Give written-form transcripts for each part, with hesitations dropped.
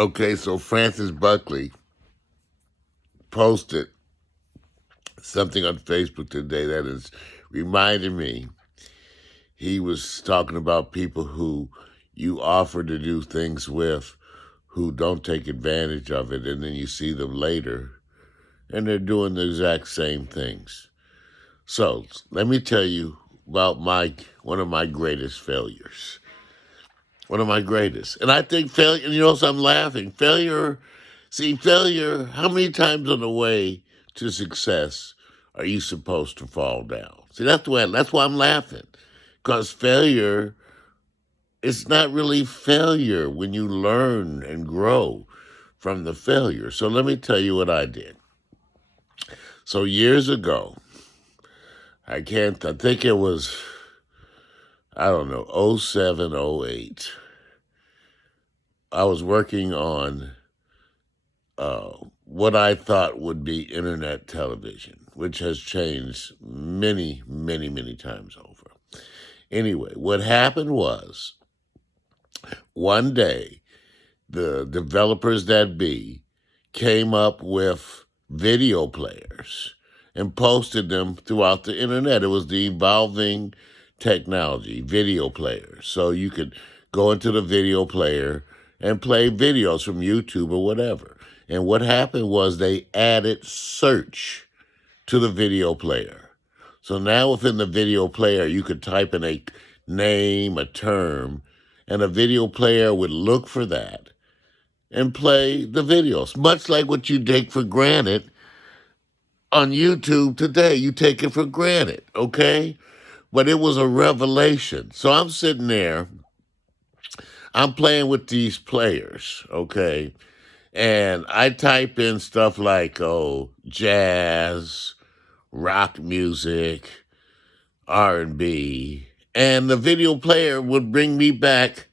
Okay, so Francis Buckley posted something on Facebook today that is reminding me. He was talking about people who you offer to do things with who don't take advantage of it, and then you see them later and they're doing the exact same things. So let me tell you about one of my greatest failures. One of my greatest. And I think failure, you know, so I'm laughing. Failure, how many times on the way to success are you supposed to fall down? See, that's why I'm laughing. Because failure, it's not really failure when you learn and grow from the failure. So let me tell you what I did. So years ago, I think it was, I don't know, '07, '08. I was working on what I thought would be internet television, which has changed many, many, many times over. Anyway, what happened was one day the developers that be came up with video players and posted them throughout the internet. It was the evolving technology, video players. So you could go into the video player and play videos from YouTube or whatever. And what happened was they added search to the video player. So now within the video player, you could type in a name, a term, and a video player would look for that and play the videos, much like what you take for granted on YouTube today. You take it for granted, okay? But it was a revelation. So I'm sitting there, I'm playing with these players, okay? And I type in stuff like, jazz, rock music, R&B, and the video player would bring me back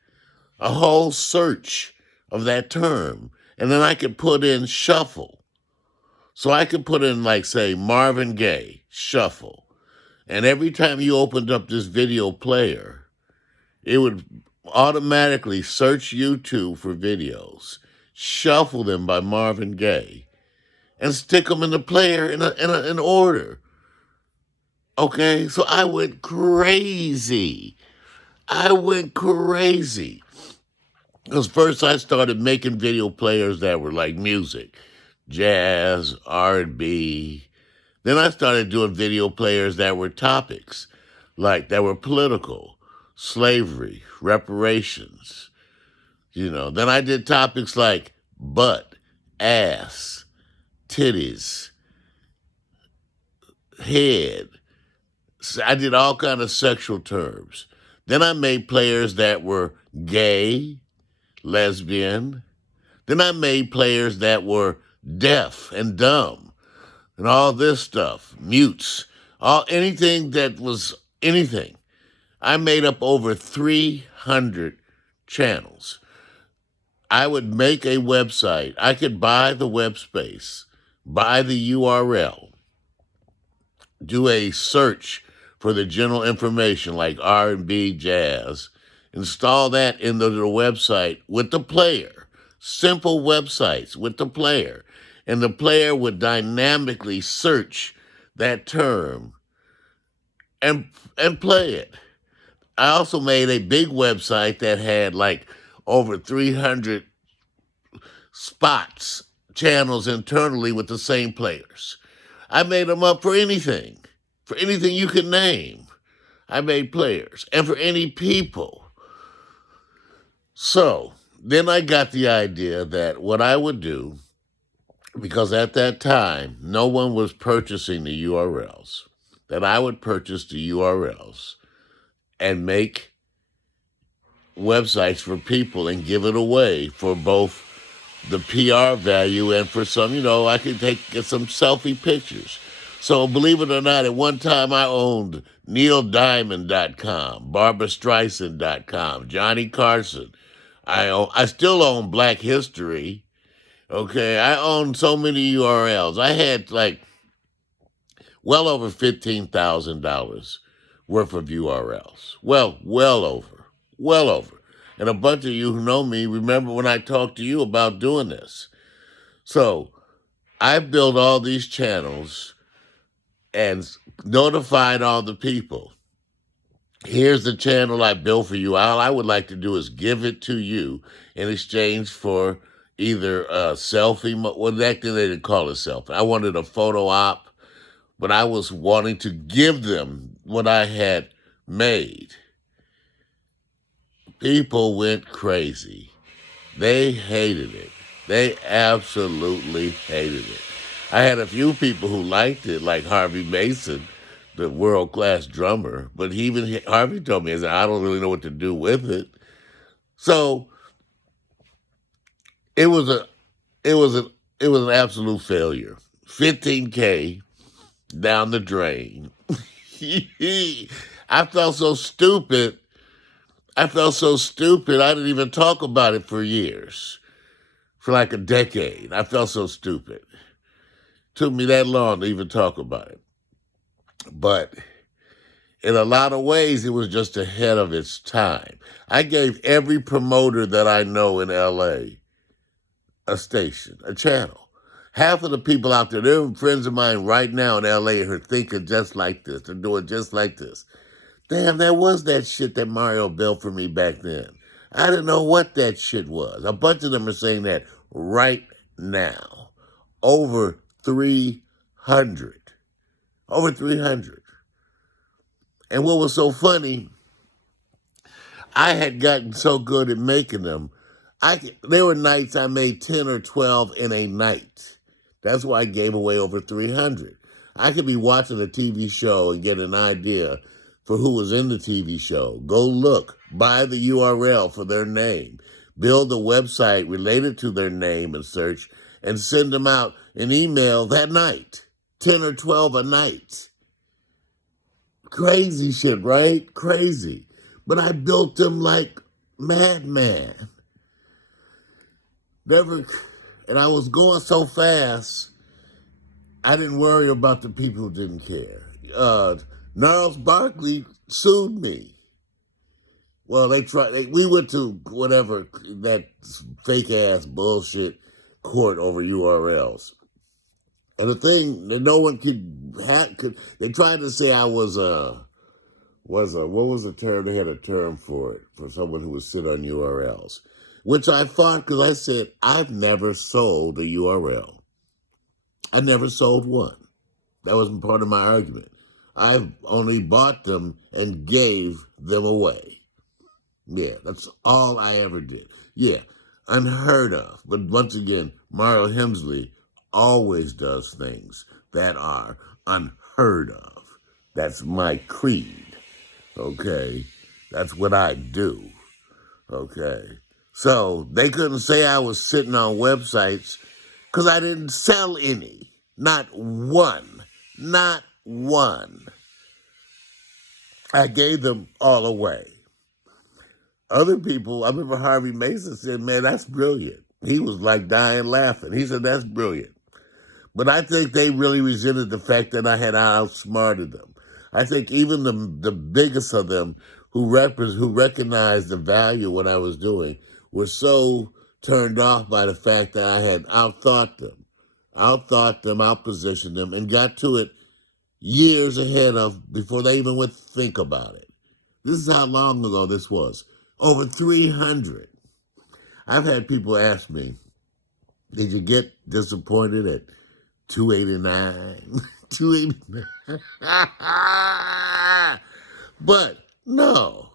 a whole search of that term. And then I could put in shuffle. So I could put in, like, say, Marvin Gaye, shuffle. And every time you opened up this video player, it would automatically search YouTube for videos, shuffle them by Marvin Gaye, and stick them in the player in order. Okay? So I went crazy. Because first I started making video players that were like music, jazz, R&B. Then I started doing video players that were topics, like that were political, slavery, reparations. Then I did topics like butt, ass, titties, head. I did all kind of sexual terms. Then I made players that were gay, lesbian. Then I made players that were deaf and dumb and all this stuff, mutes, anything that was anything. I made up over 300 channels. I would make a website. I could buy the web space, buy the URL, do a search for the general information like R&B, jazz, install that into the website with the player. Simple websites with the player. And the player would dynamically search that term and play it. I also made a big website that had like over 300 spots, channels internally with the same players. I made them up for anything you could name. I made players, and for any people. So then I got the idea that what I would do, because at that time, no one was purchasing the URLs, that I would purchase the URLs and make websites for people and give it away for both the PR value and for some, I could get some selfie pictures. So believe it or not, at one time I owned NeilDiamond.com, BarbaraStreisand.com, Johnny Carson. I still own Black History. Okay, I own so many URLs. I had like well over $15,000 worth of URLs. Well over. And a bunch of you who know me remember when I talked to you about doing this. So I built all these channels and notified all the people. Here's the channel I built for you. All I would like to do is give it to you in exchange for either a selfie. Well, that they didn't call it selfie. I wanted a photo op, but I was wanting to give them what I had made. People went crazy. They hated it. They absolutely hated it. I had a few people who liked it, like Harvey Mason, the world-class drummer. But Harvey told me, I don't really know what to do with it. So it was a, it was a, it was an absolute failure. 15K down the drain. I felt so stupid. I didn't even talk about it for years, for like a decade. I felt so stupid. Took me that long to even talk about it. But in a lot of ways, it was just ahead of its time. I gave every promoter that I know in LA a station, a channel. Half of the people out there, they're friends of mine right now in LA who are thinking just like this. They're doing just like this. Damn, that was that shit that Mario built for me back then. I didn't know what that shit was. A bunch of them are saying that right now. Over 300. Over 300. And what was so funny, I had gotten so good at making them. There were nights I made 10 or 12 in a night. That's why I gave away over 300. I could be watching a TV show and get an idea for who was in the TV show. Go look, buy the URL for their name, build a website related to their name and search, and send them out an email that night. 10 or 12 a night. Crazy shit, right? Crazy. But I built them like madman. And I was going so fast, I didn't worry about the people who didn't care. Gnarls Barkley sued me. Well, we went to whatever, that fake ass bullshit court over URLs. And the thing that no one they tried to say I what was the term? They had a term for it, for someone who would sit on URLs, which I fought because I said, I've never sold a URL. I never sold one. That was part of my argument. I've only bought them and gave them away. Yeah, that's all I ever did. Yeah, unheard of. But once again, Mario Hemsley always does things that are unheard of. That's my creed. Okay, that's what I do. Okay, so they couldn't say I was sitting on websites because I didn't sell any. Not one. Not one. I gave them all away. Other people, I remember Harvey Mason said, man, that's brilliant. He was like dying laughing. He said, that's brilliant. But I think they really resented the fact that I had outsmarted them. I think even the biggest of them who recognized the value of what I was doing were so turned off by the fact that I had outthought them, outpositioned them, and got to it years ahead of before they even would think about it. This is how long ago this was. Over 300. I've had people ask me, did you get disappointed at 289? 289. But no.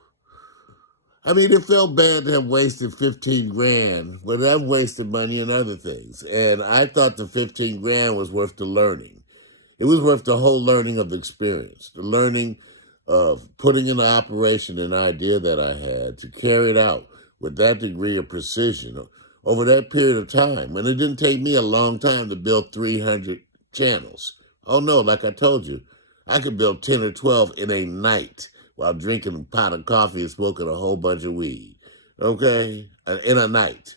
I mean, it felt bad to have wasted 15 grand, but I've wasted money on other things. And I thought the 15 grand was worth the learning. It was worth the whole learning of the experience, the learning of putting into operation an idea that I had to carry it out with that degree of precision over that period of time. And it didn't take me a long time to build 300 channels. Oh no, like I told you, I could build 10 or 12 in a night while drinking a pot of coffee and smoking a whole bunch of weed. Okay? In a night.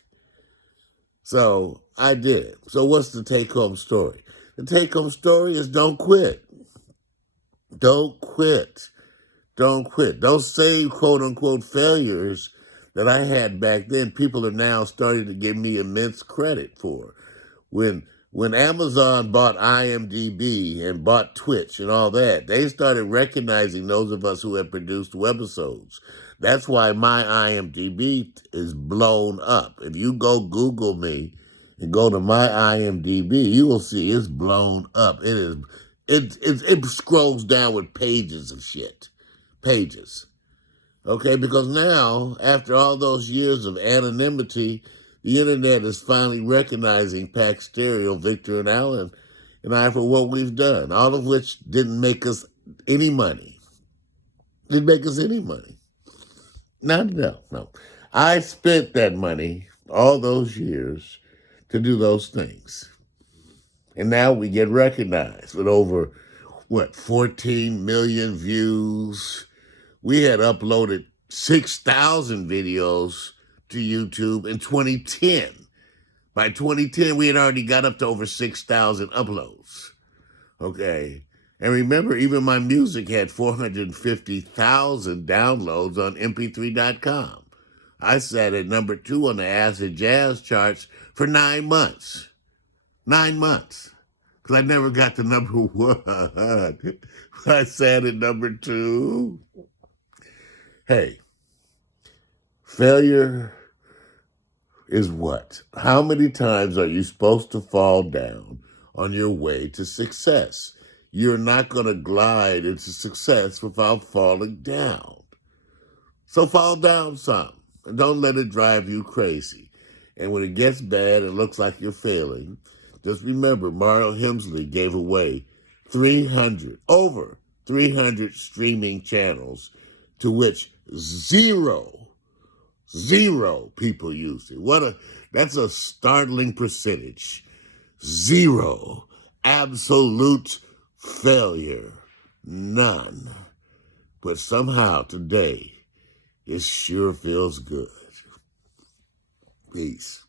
So I did it. So what's the take-home story? The take-home story is don't quit. Don't quit. Don't quit. Don't say quote-unquote failures that I had back then, people are now starting to give me immense credit for. When when Amazon bought IMDb and bought Twitch and all that, they started recognizing those of us who had produced webisodes. That's why my IMDb is blown up. If you go Google me and go to my IMDb, you will see it's blown up. It scrolls down with pages of shit. Pages. Okay, because now, after all those years of anonymity, the internet is finally recognizing Pax Stereo, Victor and Alan, and I for what we've done, all of which didn't make us any money. Didn't make us any money. No. I spent that money all those years to do those things. And now we get recognized with over, 14 million views. We had uploaded 6,000 videos to YouTube in 2010. By 2010, we had already got up to over 6,000 uploads. Okay. And remember, even my music had 450,000 downloads on mp3.com. I sat at number 2 on the acid jazz charts for 9 months. 9 months. Because I never got to number 1. I sat at number 2. Hey, failure is what? How many times are you supposed to fall down on your way to success? You're not going to glide into success without falling down. So fall down some, and don't let it drive you crazy. And when it gets bad and looks like you're failing, just remember Mario Hemsley gave away over 300 streaming channels to which zero people used it. That's a startling percentage. Zero. Absolute failure. None. But somehow today, it sure feels good. Peace.